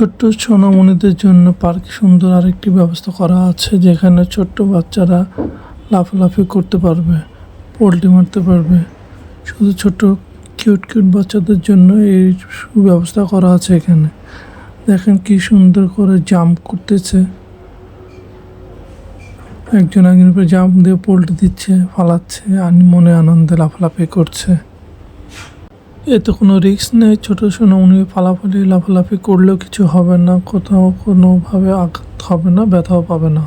ছোট্ট সোনামণিদের জন্য পার্কে সুন্দর আরেকটি ব্যবস্থা করা আছে, যেখানে ছোট্ট বাচ্চারা লাফালাফি করতে পারবে পোল্টি মারতে পারবে। শুধু ছোট কিউট কিউট বাচ্চাদের জন্য এই সুব্যবস্থা করা আছে এখানে। দেখেন কি সুন্দর করে জাম্প করতেছে। একজন একজনের উপরে জাম্প দিয়ে পোল্টি দিচ্ছে, ফালাচ্ছে, আর মনে আনন্দে লাফালাফি করছে। এতে কোনো রিস্ক নেই, ছোটো উনি ফালাফালি লাফালাফি করলেও কিছু হবে না, কোথাও কোনোভাবে আঘাত হবে না, ব্যথাও পাবে না।